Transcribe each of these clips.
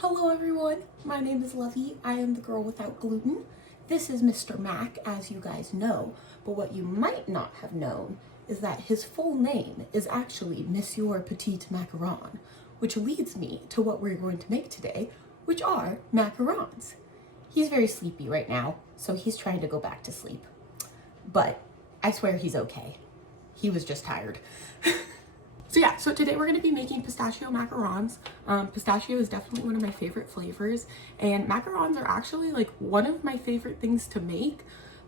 Hello everyone, my name is Lovey. I am the girl without gluten. This is Mr. Mac, as you guys know, but what you might not have known is that his full name is actually Monsieur Petit Macaron, which leads me to what we're going to make today, which are macarons. He's very sleepy right now, so he's trying to go back to sleep. But I swear he's okay. He was just tired. So today we're going to be making pistachio macarons. Pistachio is definitely one of my favorite flavors, and macarons are actually like one of my favorite things to make.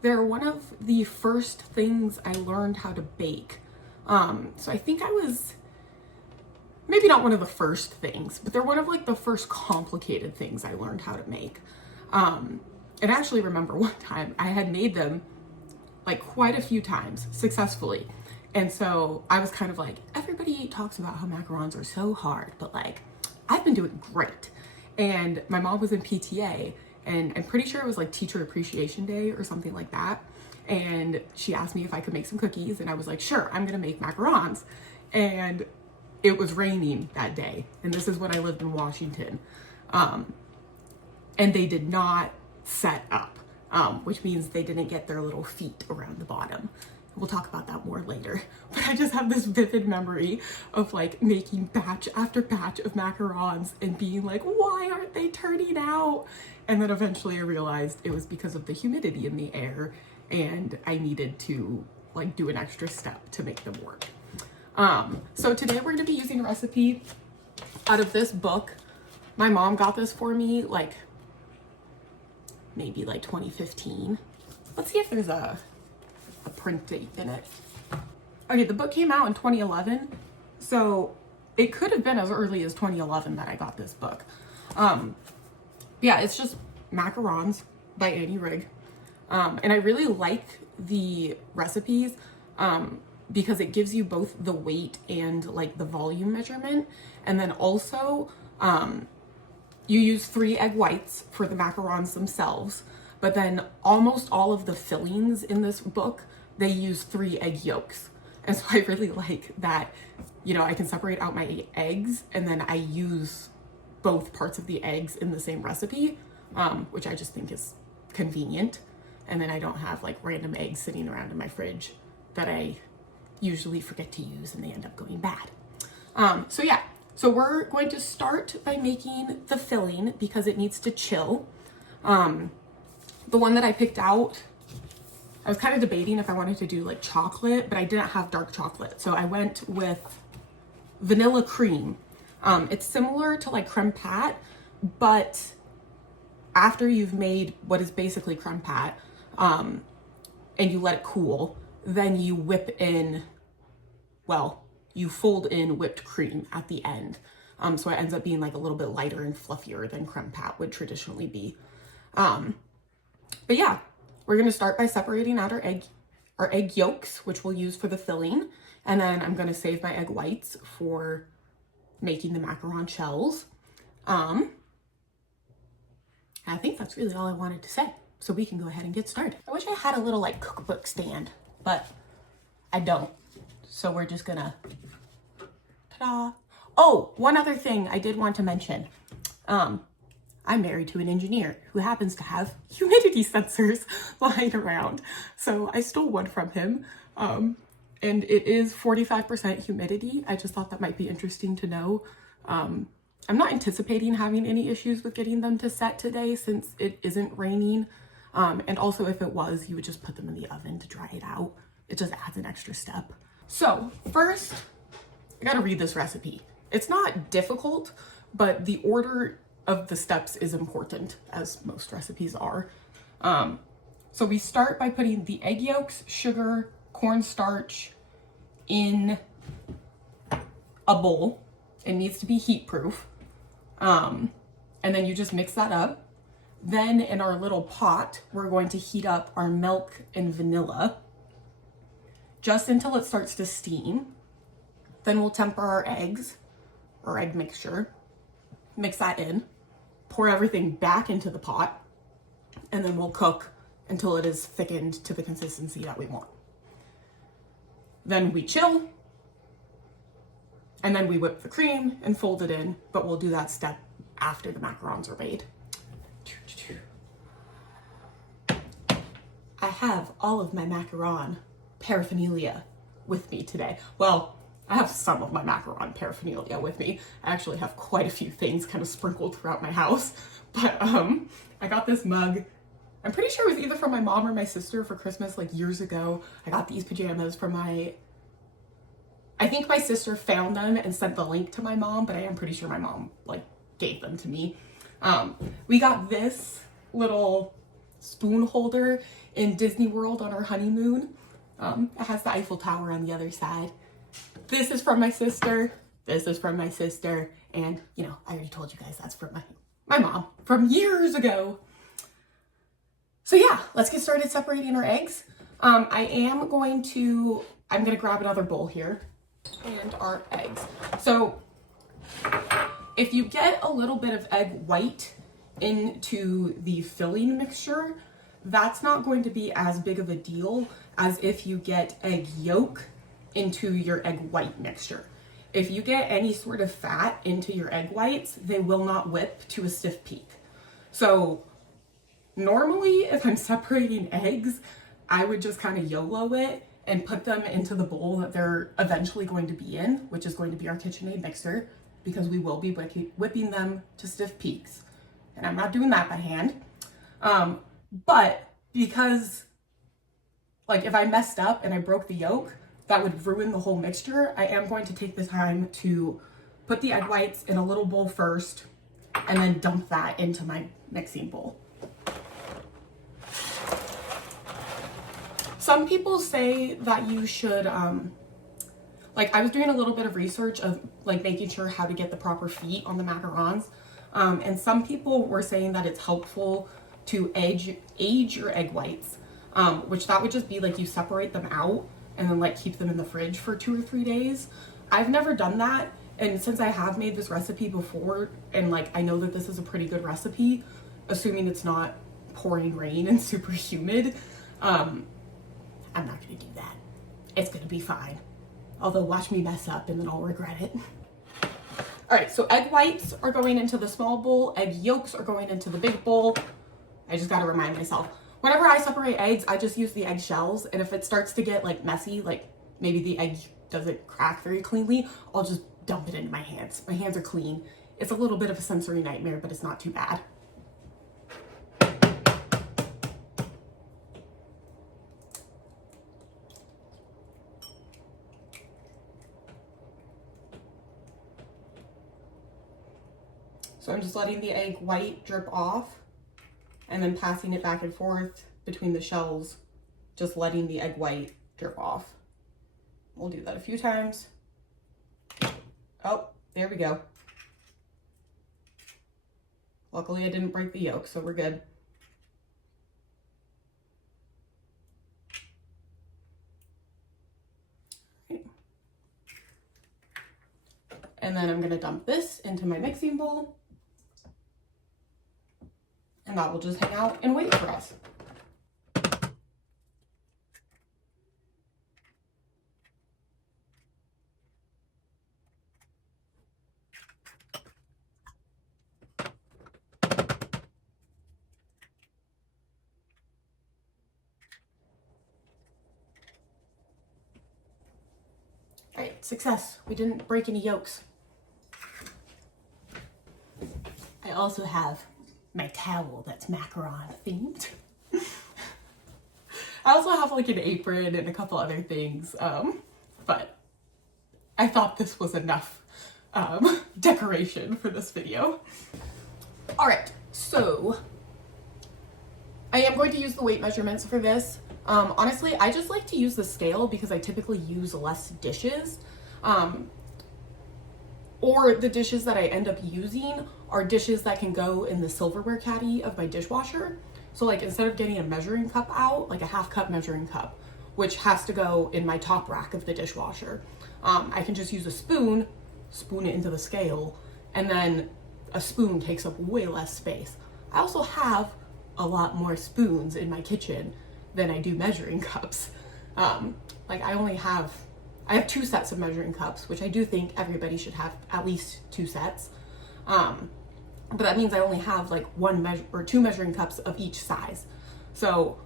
They're one of the first things I learned how to bake. So I think I was maybe not one of the first things, but they're one of like the first complicated things I learned how to make. And I actually remember one time I had made them like quite a few times successfully. And so I was kind of like, everybody talks about how macarons are so hard, but like, I've been doing great. And my mom was in PTA, and I'm pretty sure it was like Teacher Appreciation Day or something like that. And she asked me if I could make some cookies, and I was like, sure, I'm gonna make macarons. And it was raining that day. And this is when I lived in Washington. And they did not set up, which means they didn't get their little feet around the bottom. We'll talk about that more later. But I just have this vivid memory of like making batch after batch of macarons and being like, why aren't they turning out? And then eventually I realized it was because of the humidity in the air, and I needed to like do an extra step to make them work. So today we're gonna be using a recipe out of this book. My mom got this for me like maybe like 2015. Let's see if there's a print date in it. Okay, the book came out in 2011, so it could have been as early as 2011 that I got this book. Yeah, it's just Macarons by Annie Rigg. And I really like the recipes because it gives you both the weight and like the volume measurement. And then also you use 3 egg whites for the macarons themselves, but then almost all of the fillings in this book, they use 3 egg yolks. And so I really like that, you know, I can separate out my eggs and then I use both parts of the eggs in the same recipe, which I just think is convenient. And then I don't have like random eggs sitting around in my fridge that I usually forget to use and they end up going bad. So we're going to start by making the filling because it needs to chill. The one that I picked out, I was kind of debating if I wanted to do like chocolate, but I didn't have dark chocolate. So I went with vanilla cream. It's similar to like creme pat, but after you've made what is basically creme pat, and you let it cool, then you whip in, well, you fold in whipped cream at the end. So it ends up being like a little bit lighter and fluffier than creme pat would traditionally be. But yeah, we're gonna start by separating out our egg yolks, which we'll use for the filling. And then I'm gonna save my egg whites for making the macaron shells. I think that's really all I wanted to say. So we can go ahead and get started. I wish I had a little like cookbook stand, but I don't. So we're just gonna, ta-da. Oh, one other thing I did want to mention. I'm married to an engineer who happens to have humidity sensors lying around. So I stole one from him, and it is 45% humidity. I just thought that might be interesting to know. I'm not anticipating having any issues with getting them to set today since it isn't raining. And also if it was, you would just put them in the oven to dry it out. It just adds an extra step. So first, I gotta read this recipe. It's not difficult, but the order of the steps is important, as most recipes are. So we start by putting the egg yolks, sugar, cornstarch in a bowl. It needs to be heat proof. And then you just mix that up. Then in our little pot, we're going to heat up our milk and vanilla just until it starts to steam. Then we'll temper our eggs or egg mixture, mix that in, pour everything back into the pot, and then we'll cook until it is thickened to the consistency that we want. Then we chill, and then we whip the cream and fold it in, but we'll do that step after the macarons are made. I have all of my macaron paraphernalia with me today. Well, I have some of my macaron paraphernalia with me. I actually have quite a few things kind of sprinkled throughout my house. But I got this mug. I'm pretty sure it was either from my mom or my sister for Christmas like years ago. I got these pajamas from I think my sister found them and sent the link to my mom, but I am pretty sure my mom like gave them to me. We got this little spoon holder in Disney World on our honeymoon. It has the Eiffel Tower on the other side. This is from my sister. This is from my sister. And, you know, I already told you guys that's from my mom from years ago. So yeah, let's get started separating our eggs. I'm going to grab another bowl here and our eggs. So if you get a little bit of egg white into the filling mixture, that's not going to be as big of a deal as if you get egg yolk into your egg white mixture. If you get any sort of fat into your egg whites, they will not whip to a stiff peak. So normally if I'm separating eggs, I would just kind of YOLO it and put them into the bowl that they're eventually going to be in, which is going to be our KitchenAid mixer, because we will be whipping them to stiff peaks. And I'm not doing that by hand. But because like if I messed up and I broke the yolk, that would ruin the whole mixture. I am going to take the time to put the egg whites in a little bowl first and then dump that into my mixing bowl. Some people say that you should, like I was doing a little bit of research of like making sure how to get the proper feet on the macarons. And some people were saying that it's helpful to age your egg whites, which that would just be like you separate them out and then like keep them in the fridge for 2 or 3 days. I've never done that. And since I have made this recipe before, and like I know that this is a pretty good recipe, assuming it's not pouring rain and super humid, I'm not gonna do that. It's gonna be fine. Although watch me mess up and then I'll regret it. All right, so egg whites are going into the small bowl. Egg yolks are going into the big bowl. I just gotta remind myself. Whenever I separate eggs, I just use the egg shells. And if it starts to get like messy, like maybe the egg doesn't crack very cleanly, I'll just dump it into my hands. My hands are clean. It's a little bit of a sensory nightmare, but it's not too bad. So I'm just letting the egg white drip off and then passing it back and forth between the shells, just letting the egg white drip off. We'll do that a few times. Oh, there we go. Luckily I didn't break the yolk, so we're good. And then I'm gonna dump this into my mixing bowl. And that will just hang out and wait for us. All right, success. We didn't break any yolks. I also have my towel that's macaron themed. I also have like an apron and a couple other things, but I thought this was enough decoration for this video. All right, so I am going to use the weight measurements for this. Honestly, I just like to use the scale because I typically use less dishes. Or the dishes that I end up using are dishes that can go in the silverware caddy of my dishwasher. So like instead of getting a measuring cup out, like a 1/2 cup measuring cup, which has to go in my top rack of the dishwasher, I can just use a spoon it into the scale, and then a spoon takes up way less space. I also have a lot more spoons in my kitchen than I do measuring cups. Like I have 2 sets of measuring cups, which I do think everybody should have at least 2 sets. but that means I only have like one measure or two measuring cups of each size. So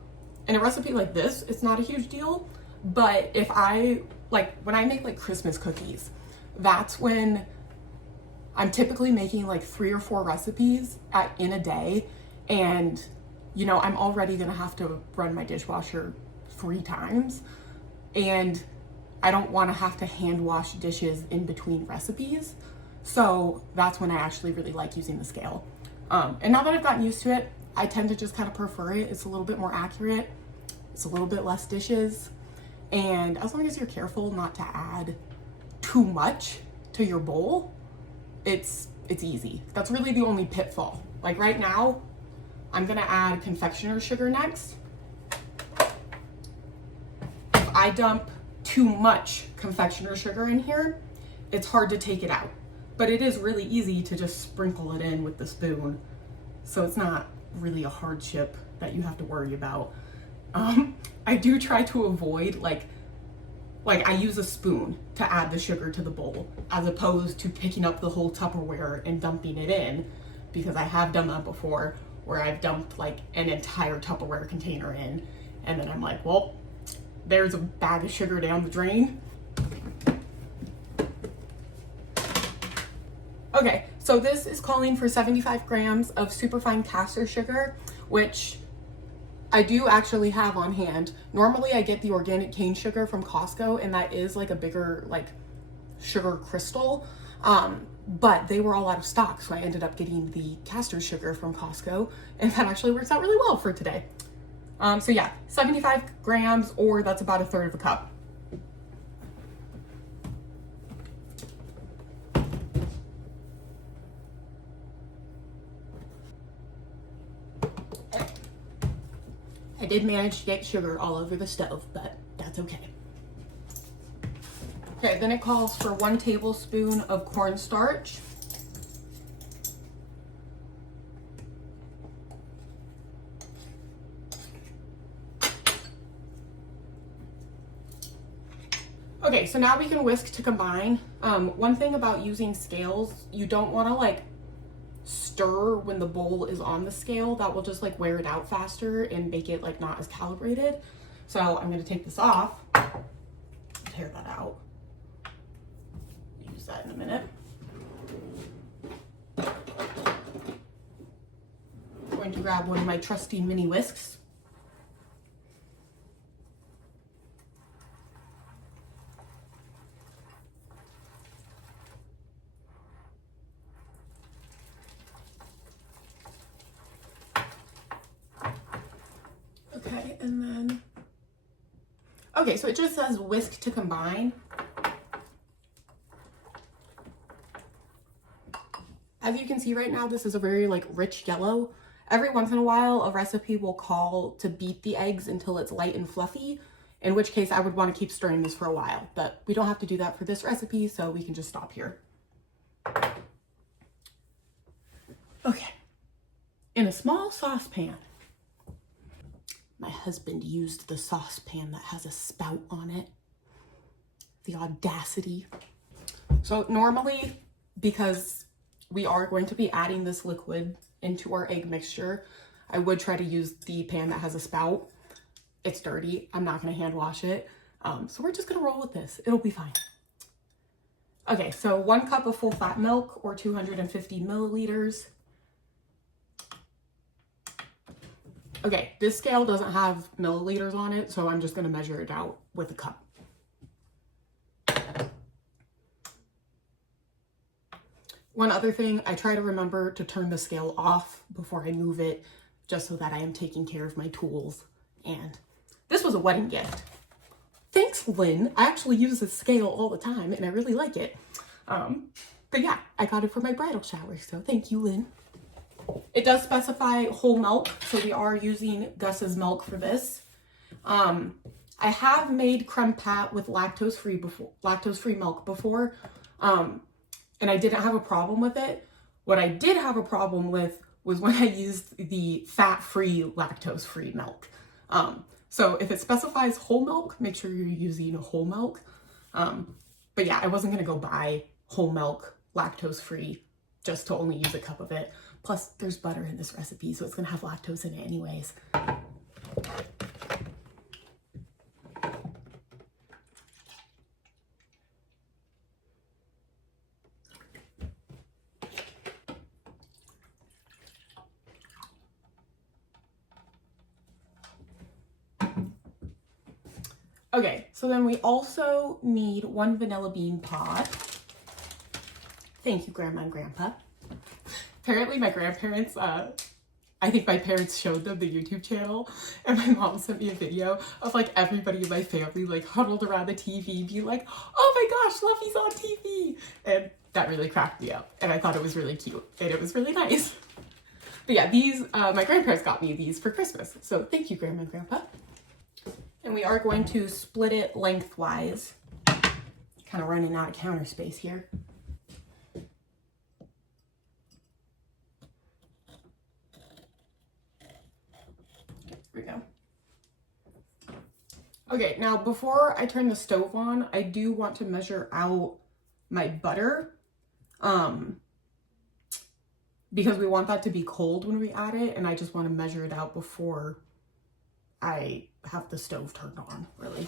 in a recipe like this, it's not a huge deal. But if when I make like Christmas cookies, that's when I'm typically making like 3 or 4 recipes in a day. And, you know, I'm already gonna have to run my dishwasher 3 times. And I don't wanna have to hand wash dishes in between recipes. So that's when I actually really like using the scale. And now that I've gotten used to it, I tend to just kind of prefer it. It's a little bit more accurate. It's a little bit less dishes. And as long as you're careful not to add too much to your bowl, it's easy. That's really the only pitfall. Like right now, I'm gonna add confectioner's sugar next. If I dump too much confectioner's sugar in here, it's hard to take it out. But it is really easy to just sprinkle it in with the spoon. So it's not really a hardship that you have to worry about. I do try to avoid like I use a spoon to add the sugar to the bowl as opposed to picking up the whole Tupperware and dumping it in, because I have done that before where I've dumped like an entire Tupperware container in and then I'm like, well, there's a bag of sugar down the drain. Okay, so this is calling for 75 grams of superfine caster sugar, which I do actually have on hand. Normally I get the organic cane sugar from Costco, and that is like a bigger like sugar crystal, but they were all out of stock, so I ended up getting the caster sugar from Costco, and that actually works out really well for today. So yeah, 75 grams, or that's about 1/3 of a cup. I did manage to get sugar all over the stove, but that's okay. Okay, then it calls for 1 tablespoon of cornstarch. Okay, so now we can whisk to combine. One thing about using scales, you don't want to like stir when the bowl is on the scale. That will just like wear it out faster and make it like not as calibrated. So I'm going to take this off, tear that out, use that in a minute. I'm going to grab one of my trusty mini whisks. Okay, and then, okay, so it just says whisk to combine. As you can see right now, this is a very like rich yellow. Every once in a while, a recipe will call to beat the eggs until it's light and fluffy, in which case I would want to keep stirring this for a while, but we don't have to do that for this recipe, so we can just stop here. Okay, in a small saucepan, my husband used the saucepan that has a spout on it. The audacity. So normally, because we are going to be adding this liquid into our egg mixture, I would try to use the pan that has a spout. It's dirty. I'm not going to hand wash it. So we're just going to roll with this. It'll be fine. Okay, so 1 cup of full fat milk, or 250 milliliters. Okay, this scale doesn't have milliliters on it, so I'm just going to measure it out with a cup. One other thing, I try to remember to turn the scale off before I move it, just so that I am taking care of my tools. And this was a wedding gift. Thanks, Lynn. I actually use this scale all the time, and I really like it. But yeah, I got it for my bridal shower, so thank you, Lynn. It does specify whole milk, so we are using Gus's milk for this. I have made creme pat with lactose-free milk before, and I didn't have a problem with it. What I did have a problem with was when I used the fat-free, lactose-free milk. So if it specifies whole milk, make sure you're using whole milk. But yeah, I wasn't gonna go buy whole milk, lactose-free, just to only use a cup of it. Plus, there's butter in this recipe, so it's gonna have lactose in it anyways. Okay, so then we also need 1 vanilla bean pod. Thank you, Grandma and Grandpa. Apparently my grandparents, I think my parents showed them the YouTube channel, and my mom sent me a video of like everybody in my family like huddled around the TV being like, oh my gosh, Luffy's on TV. And that really cracked me up, and I thought it was really cute, and it was really nice. But yeah, these, my grandparents got me these for Christmas. So thank you, Grandma and Grandpa. And we are going to split it lengthwise. Kind of running out of counter space here. Here we go. Okay, now before I turn the stove on, I do want to measure out my butter. Because we want that to be cold when we add it, and I just want to measure it out before I have the stove turned on, really.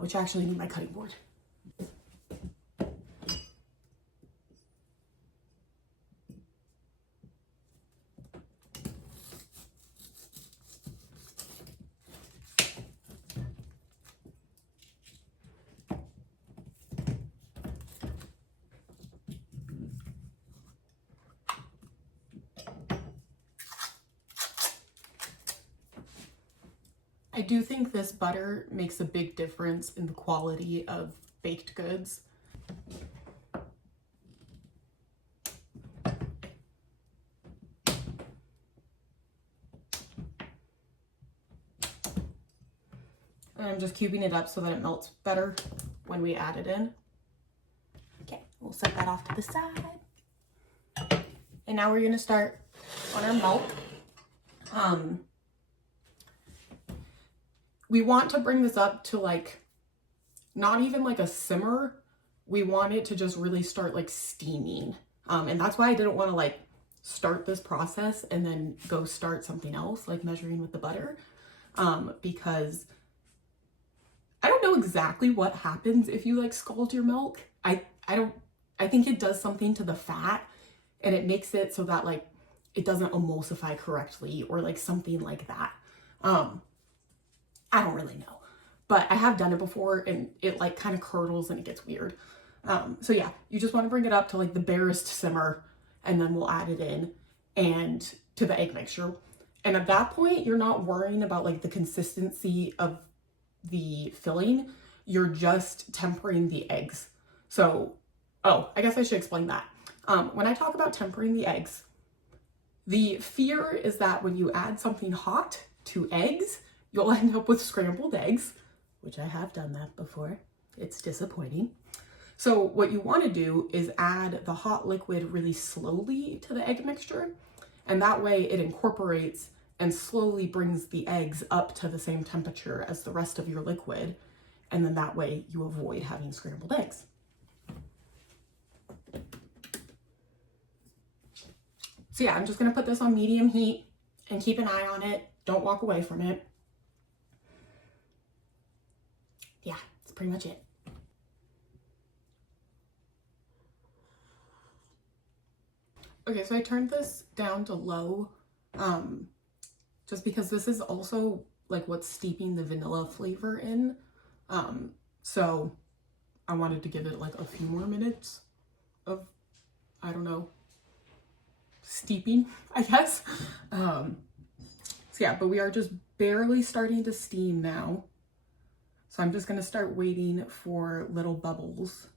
Which I actually need my cutting board. I do think this butter makes a big difference in the quality of baked goods. And I'm just cubing it up so that it melts better when we add it in. Okay, we'll set that off to the side. And now we're gonna start on our milk. We want to bring this up to like, not even like a simmer. We want it to just really start like steaming. And that's why I didn't want to like start this process and then go start something else, like measuring with the butter. Because I don't know exactly what happens if you like scald your milk. I think it does something to the fat, and it makes it so that like it doesn't emulsify correctly or like something like that. I don't really know, but I have done it before and it like kind of curdles and it gets weird. So yeah, you just want to bring it up to like the barest simmer, and then we'll add it in and to the egg mixture. And at that point, you're not worrying about like the consistency of the filling. You're just tempering the eggs. So, oh, I guess I should explain that. When I talk about tempering the eggs, the fear is that when you add something hot to eggs, you'll end up with scrambled eggs, which I have done that before. It's disappointing. So what you want to do is add the hot liquid really slowly to the egg mixture, and that way it incorporates and slowly brings the eggs up to the same temperature as the rest of your liquid, and then that way you avoid having scrambled eggs. So yeah, I'm just going to put this on medium heat and keep an eye on it. Don't walk away from it. Yeah, that's pretty much it. Okay, so I turned this down to low, just because this is also like what's steeping the vanilla flavor in. So I wanted to give it like a few more minutes of, I don't know, steeping, I guess. So yeah, but we are just barely starting to steam now. So I'm just going to start waiting for little bubbles.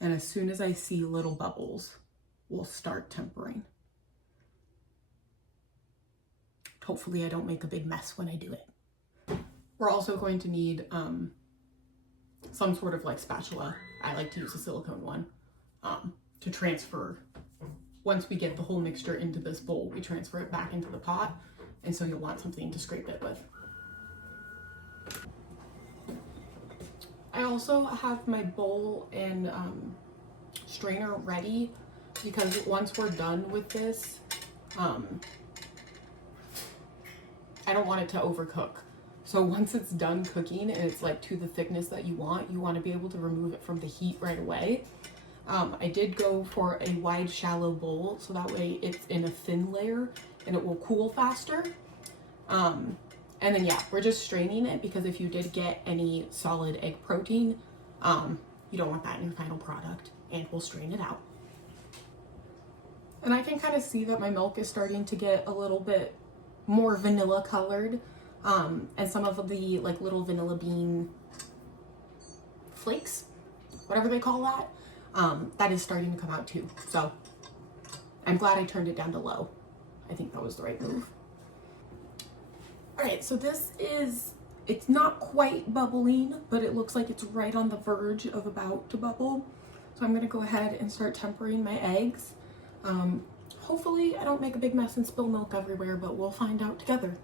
And as soon as I see little bubbles, we'll start tempering. Hopefully I don't make a big mess when I do it. We're also going to need some sort of like spatula. I like to use a silicone one to transfer. Once we get the whole mixture into this bowl, we transfer it back into the pot. And so you'll want something to scrape it with. I also have my bowl and strainer ready because once we're done with this, I don't want it to overcook. So once it's done cooking and it's like to the thickness that you want to be able to remove it from the heat right away. I did go for a wide, shallow bowl, so that way it's in a thin layer and it will cool faster. And then yeah, we're just straining it because if you did get any solid egg protein, you don't want that in your final product, and we'll strain it out. And I can kind of see that my milk is starting to get a little bit more vanilla colored, and some of the like little vanilla bean flakes, whatever they call that, that is starting to come out too. So I'm glad I turned it down to low. I think that was the right move. All right, so this is, it's not quite bubbling, but it looks like it's right on the verge of about to bubble. So I'm gonna go ahead and start tempering my eggs. Hopefully I don't make a big mess and spill milk everywhere, but we'll find out together.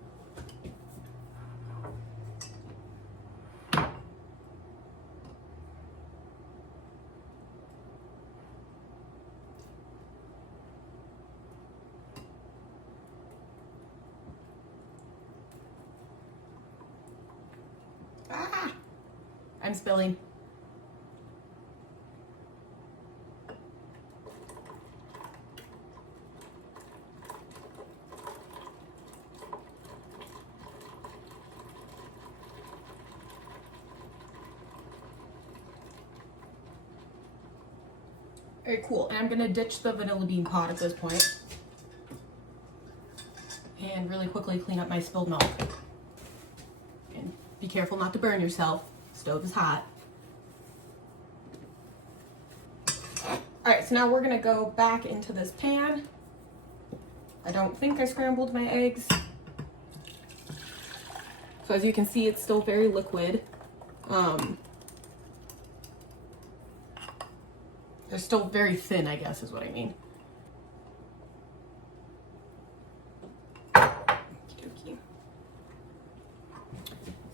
Ah, I'm spilling. Very cool. And I'm gonna ditch the vanilla bean pot at this point and really quickly clean up my spilled milk. And be careful not to burn yourself. Stove is hot. All right, so now we're gonna go back into this pan. I don't think I scrambled my eggs. So as you can see, it's still very liquid. They're still very thin, I guess is what I mean. Okey-dokey.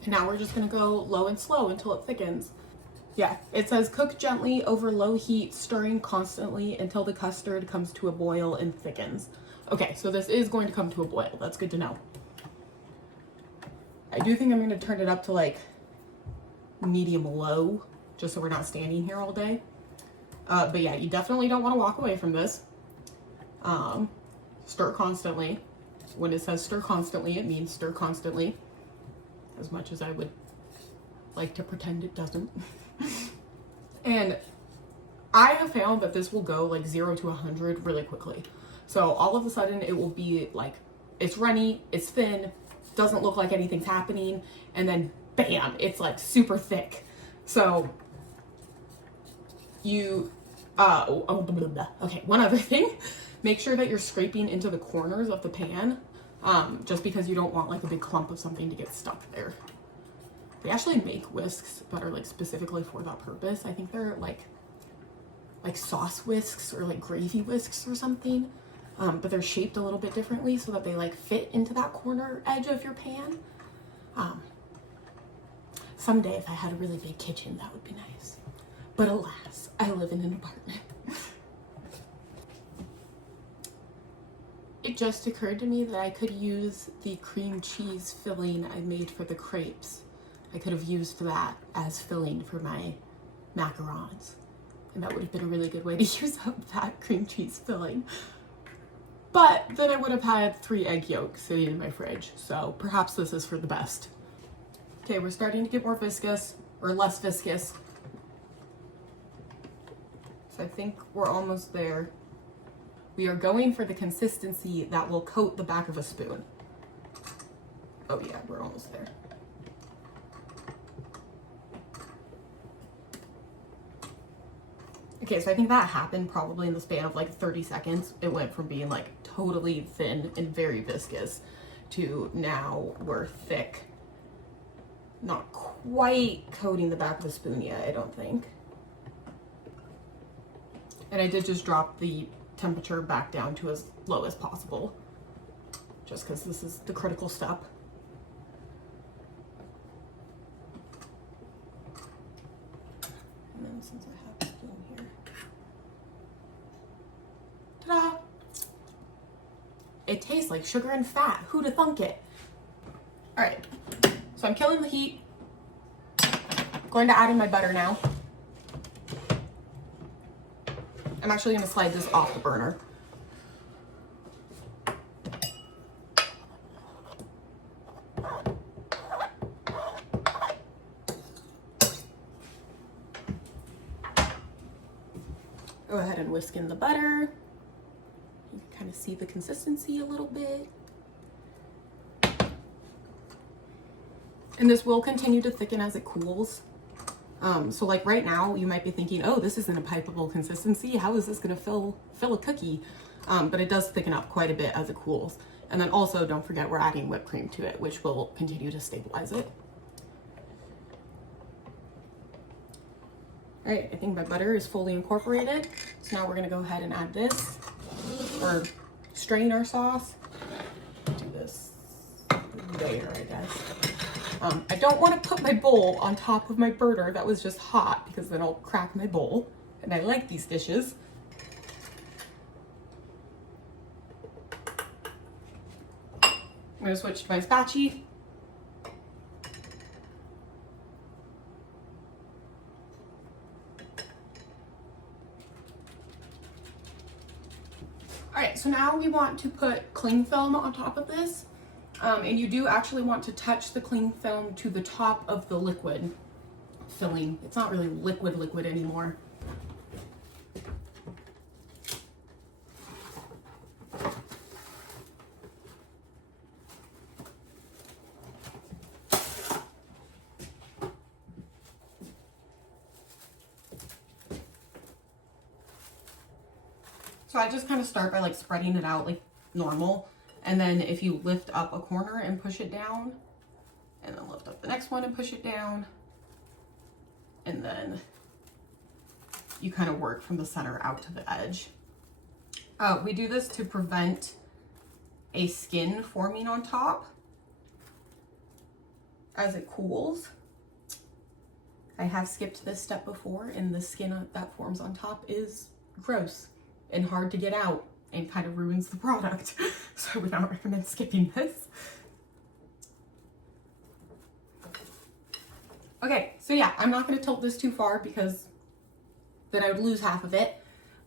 And now we're just gonna go low and slow until it thickens. Yeah, it says cook gently over low heat, stirring constantly until the custard comes to a boil and thickens. Okay, so this is going to come to a boil. That's good to know. I do think I'm gonna turn it up to like medium low, just so we're not standing here all day. But yeah, you definitely don't want to walk away from this. Stir constantly. When it says stir constantly, it means stir constantly. As much as I would like to pretend it doesn't. And I have found that this will go like 0 to 100 really quickly. So all of a sudden it will be like, it's runny, it's thin, doesn't look like anything's happening, and then bam, it's like super thick. So you, okay, one other thing, make sure that you're scraping into the corners of the pan, just because you don't want like a big clump of something to get stuck there. They actually make whisks that are like specifically for that purpose. I think they're like sauce whisks or like gravy whisks or something, but they're shaped a little bit differently so that they like fit into that corner edge of your pan. Someday if I had a really big kitchen, that would be nice. But alas, I live in an apartment. It just occurred to me that I could use the cream cheese filling I made for the crepes. I could have used that as filling for my macarons. And that would have been a really good way to use up that cream cheese filling. But then I would have had 3 egg yolks sitting in my fridge. So perhaps this is for the best. Okay, we're starting to get more viscous, or less viscous. So I think we're almost there. We are going for the consistency that will coat the back of a spoon. Oh yeah, we're almost there. Okay, so I think that happened probably in the span of like 30 seconds. It went from being like totally thin and very viscous to now we're thick. Not quite coating the back of the spoon yet, I don't think. And I did just drop the temperature back down to as low as possible, just because this is the critical step. And then since I have a spoon here, it tastes like sugar and fat. Who'da thunk it? All right, so I'm killing the heat. Going to add in my butter now. I'm actually gonna slide this off the burner. Go ahead and whisk in the butter. You can kind of see the consistency a little bit. And this will continue to thicken as it cools. So like right now, you might be thinking, oh, this isn't a pipeable consistency. How is this gonna fill a cookie? But it does thicken up quite a bit as it cools. And then also don't forget we're adding whipped cream to it, which will continue to stabilize it. All right, I think my butter is fully incorporated. So now we're gonna go ahead and add this, or strain our sauce. Do this later, I guess. I don't want to put my bowl on top of my burner that was just hot, because then I'll crack my bowl, and I like these dishes. I'm going to switch to my spatula. All right, so now we want to put cling film on top of this. And you do actually want to touch the cling film to the top of the liquid filling. It's not really liquid anymore. So I just kind of start by like spreading it out like normal. And then if you lift up a corner and push it down, and then lift up the next one and push it down, and then you kind of work from the center out to the edge. We do this to prevent a skin forming on top as it cools. I have skipped this step before, and the skin that forms on top is gross and hard to get out and kind of ruins the product. So we don't recommend skipping this. Okay, so yeah, I'm not gonna tilt this too far because then I would lose half of it,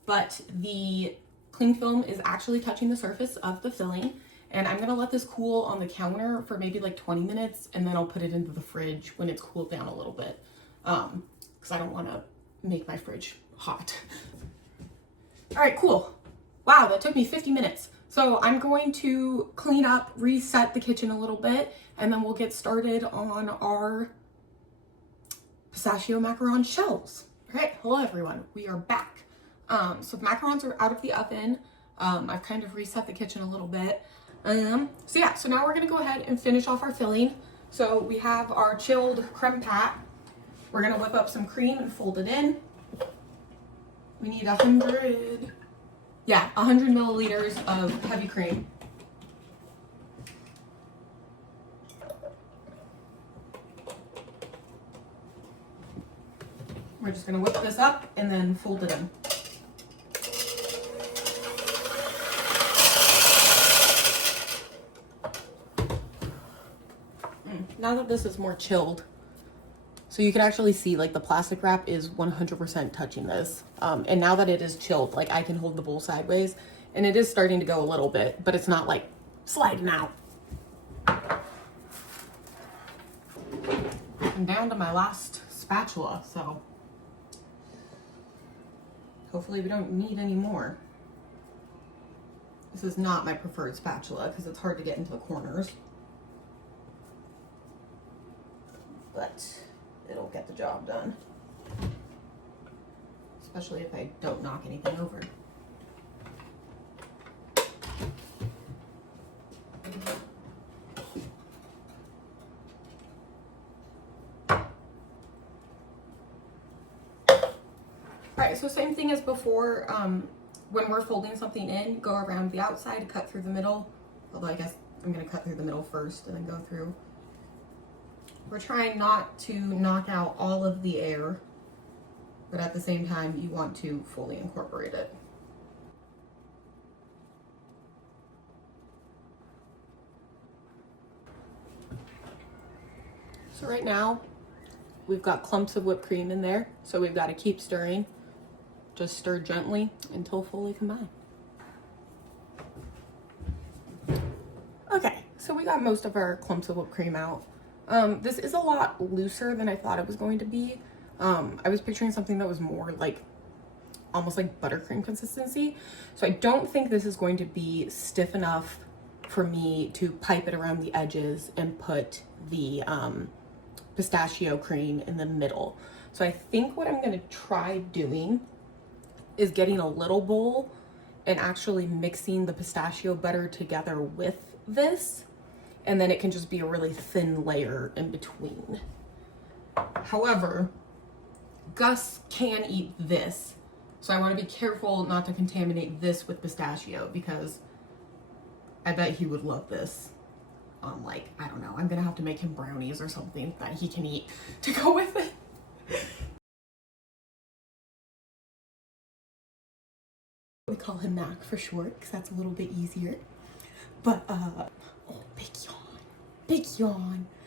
but the cling film is actually touching the surface of the filling, and I'm gonna let this cool on the counter for maybe like 20 minutes, and then I'll put it into the fridge when it's cooled down a little bit, because I don't wanna make my fridge hot. All right, cool. Wow, that took me 50 minutes. So I'm going to clean up, reset the kitchen a little bit, and then we'll get started on our pistachio macaron shells. All right, hello everyone, we are back. So the macarons are out of the oven. I've kind of reset the kitchen a little bit. So now we're gonna go ahead and finish off our filling. So we have our chilled creme pat. We're gonna whip up some cream and fold it in. We need 100 milliliters of heavy cream. We're just gonna whip this up and then fold it in. Now that this is more chilled, so you can actually see like the plastic wrap is 100% touching this. And now that it is chilled, like I can hold the bowl sideways, and it is starting to go a little bit, but it's not like sliding out. I'm down to my last spatula, so hopefully we don't need any more. This is not my preferred spatula because it's hard to get into the corners, but it'll get the job done, especially if I don't knock anything over. Alright, so same thing as before. When we're folding something in, go around the outside, cut through the middle. Although I guess I'm going to cut through the middle first and then go through. We're trying not to knock out all of the air, but at the same time, you want to fully incorporate it. So right now, we've got clumps of whipped cream in there, so we've got to keep stirring. Just stir gently until fully combined. Okay, so we got most of our clumps of whipped cream out. This is a lot looser than I thought it was going to be. I was picturing something that was more like, almost like buttercream consistency. So I don't think this is going to be stiff enough for me to pipe it around the edges and put the pistachio cream in the middle. So I think what I'm gonna try doing is getting a little bowl and actually mixing the pistachio butter together with this, and then it can just be a really thin layer in between. However, Gus can eat this, so I want to be careful not to contaminate this with pistachio, because I bet he would love this. Like, I don't know, I'm gonna have to make him brownies or something that he can eat to go with it. We call him Mac for short, because that's a little bit easier. But, oh, big yawn. Big yawn.